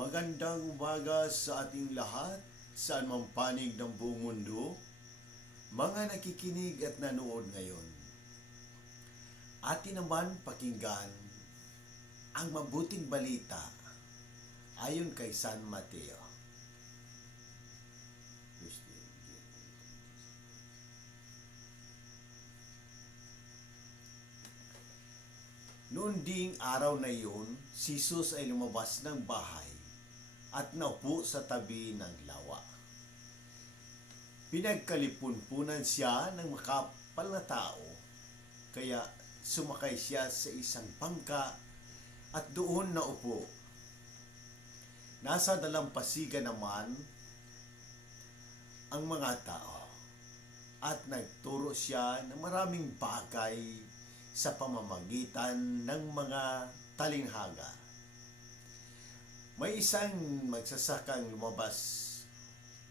Magandang umaga sa ating lahat, saan mang panig ng buong mundo, mga nakikinig at nanood ngayon. Atin naman pakinggan ang mabuting balita ayon kay San Mateo. Noon ding araw na iyon, si Jesus ay lumabas ng bahay at naupo sa tabi ng lawa. Pinagkalipunpunan siya ng makapal na tao, kaya sumakay siya sa isang bangka at doon naupo. Nasa dalampasigan naman ang mga tao at nagturo siya ng maraming bagay sa pamamagitan ng mga talinghaga. May isang magsasakang lumabas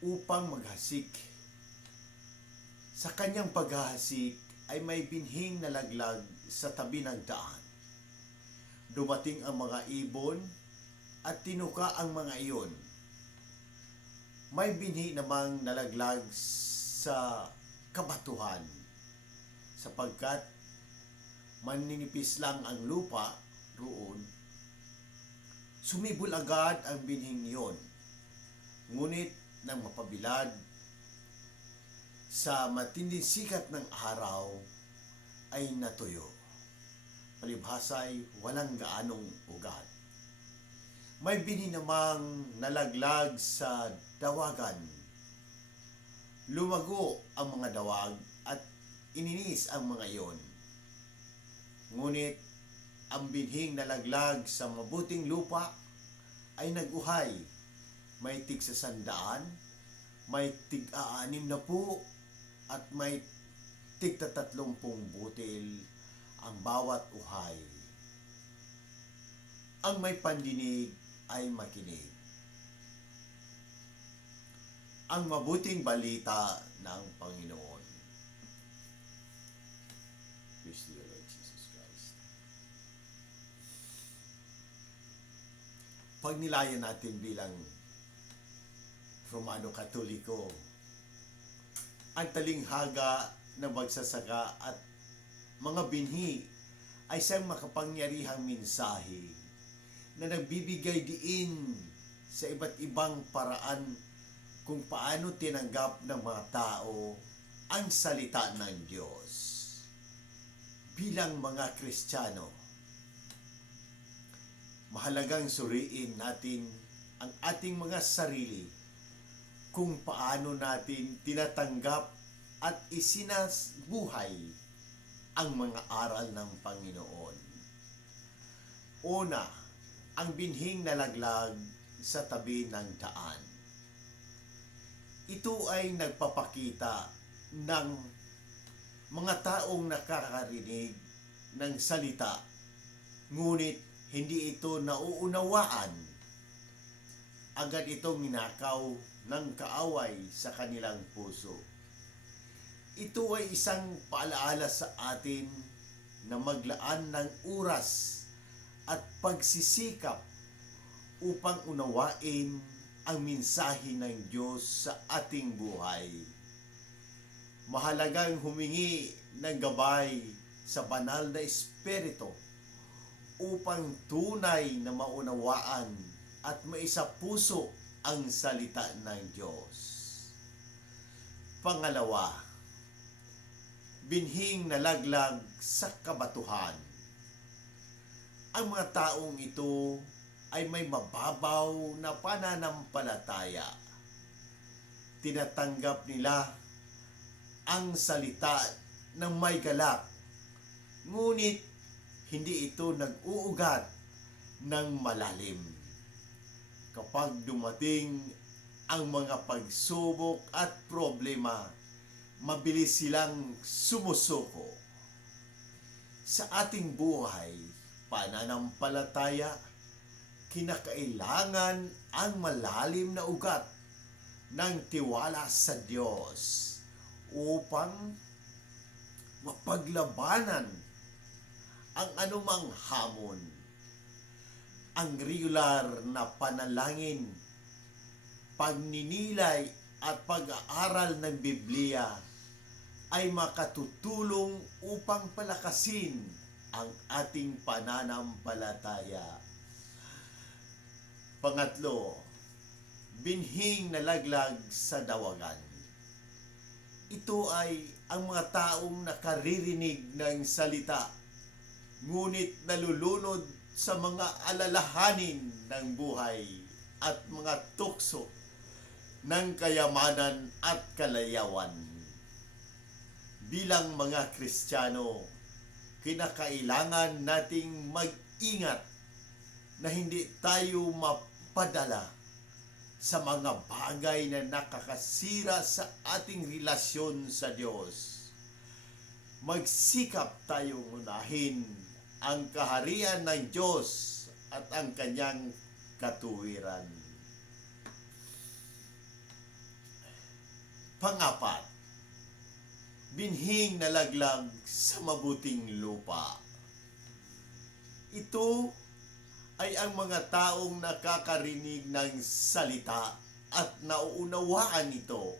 upang maghasik. Sa kanyang paghahasik ay may binhing nalaglag sa tabi ng daan. Dumating ang mga ibon at tinuka ang mga iyon. May binhi namang nalaglag sa kabatuhan sapagkat maninipis lang ang lupa roon, sumibol agad ang binhing iyon. Ngunit nang mapabilad sa matinding sikat ng araw ay natuyo. Palibhasay walang gaanong ugat. May binhi namang nalaglag sa dawagan. Lumago ang mga dawag at ininis ang mga iyon Ngunit ang binhing nalaglag sa mabuting lupa ay naguhay. May tig sa sandaan, may tig aanim na po, at may tig tatlongpong butil ang bawat uhay. Ang may pandinig ay makinig. Ang mabuting balita ng Panginoon. Pag nilayan natin bilang Romano Katoliko, ang talinghaga na magsasaka at mga binhi ay isang makapangyarihang mensahe na nagbibigay diin sa iba't ibang paraan kung paano tinanggap ng mga tao ang salita ng Diyos. Bilang mga Kristiyano, mahalagang suriin natin ang ating mga sarili kung paano natin tinatanggap at isinasbuhay ang mga aral ng Panginoon. Una, ang binhing nalaglag sa tabi ng daan. Ito ay nagpapakita ng mga taong nakakarinig ng salita, ngunit hindi ito nauunawaan. Agad itong ninakaw ng kaaway sa kanilang puso. Ito ay isang paalaala sa atin na maglaan ng oras at pagsisikap upang unawain ang mensahe ng Diyos sa ating buhay. Mahalagang humingi ng gabay sa banal na espiritu upang tunay na maunawaan at maisa puso ang salita ng Diyos. Pangalawa, binhing nalaglag sa kabatuhan. Ang mga taong ito ay may mababaw na pananampalataya. Tinatanggap nila ang salita ng may galak, ngunit hindi ito nag-uugat ng malalim. Kapag dumating ang mga pagsubok at problema, mabilis silang sumusuko. Sa ating buhay, pananampalataya, kinakailangan ang malalim na ugat ng tiwala sa Diyos upang mapaglabanan ang anumang hamon. ang regular na panalangin, pagninilay at pag-aaral ng Biblia ay makatutulong upang palakasin ang ating pananampalataya. Pangatlo, binhing nalaglag sa dawagan. Ito ay ang mga taong nakaririnig ng salita, ngunit nalulunod sa mga alalahanin ng buhay at mga tukso ng kayamanan at kalayawan. Bilang mga Kristiyano, kinakailangan nating mag-ingat na hindi tayo mapadala sa mga bagay na nakakasira sa ating relasyon sa Diyos. Magsikap tayong unahin ang kaharian ng Diyos at ang kanyang katuwiran. Pangapat, binhing nalaglag sa mabuting lupa. Ito ay ang mga taong nakakarinig ng salita at nauunawaan ito.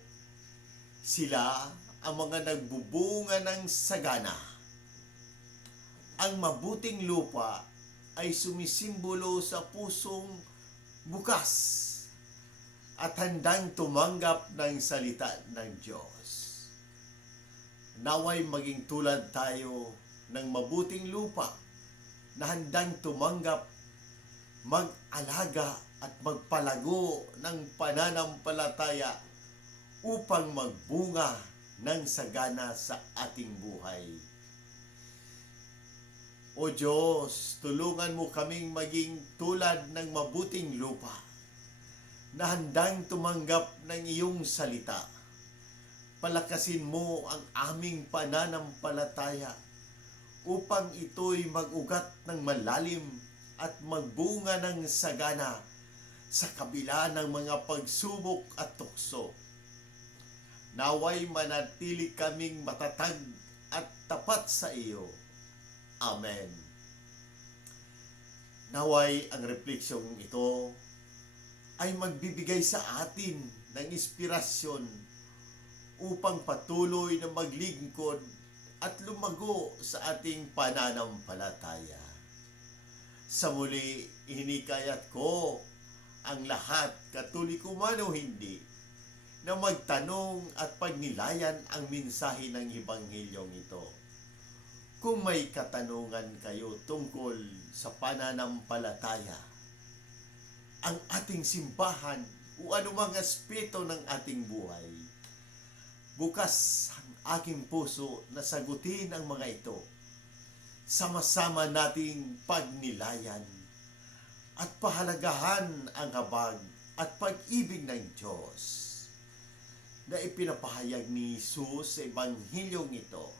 Sila ang mga nagbubunga ng sagana. Ang mabuting lupa ay sumisimbolo sa pusong bukas at handang tumanggap ng salita ng Diyos. Naway maging tulad tayo ng mabuting lupa na handang tumanggap mag-alaga at magpalago ng pananampalataya upang magbunga ng sagana sa ating buhay. O Diyos, tulungan mo kaming maging tulad ng mabuting lupa na handang tumanggap ng iyong salita. Palakasin mo ang aming pananampalataya upang ito'y mag-ugat ng malalim at magbunga ng sagana sa kabila ng mga pagsubok at tukso. Naway manatili kaming matatag at tapat sa iyo. Amen. Naway ang refleksyong ito ay magbibigay sa atin ng inspirasyon upang patuloy na maglingkod at lumago sa ating pananampalataya. Sa muli, hinikayat ko ang lahat, katoliko man o hindi, na magtanong at pagnilayan ang mensahe ng Ebanghilyong ito. Kung may katanungan kayo tungkol sa pananampalataya, ang ating simbahan o anumang aspeto ng ating buhay, bukas ang aking puso na sagutin ang mga ito. Sama-sama nating pagnilayan at pahalagahan ang habag at pag-ibig ng Diyos na ipinapahayag ni Jesus sa Ebanghilyong ito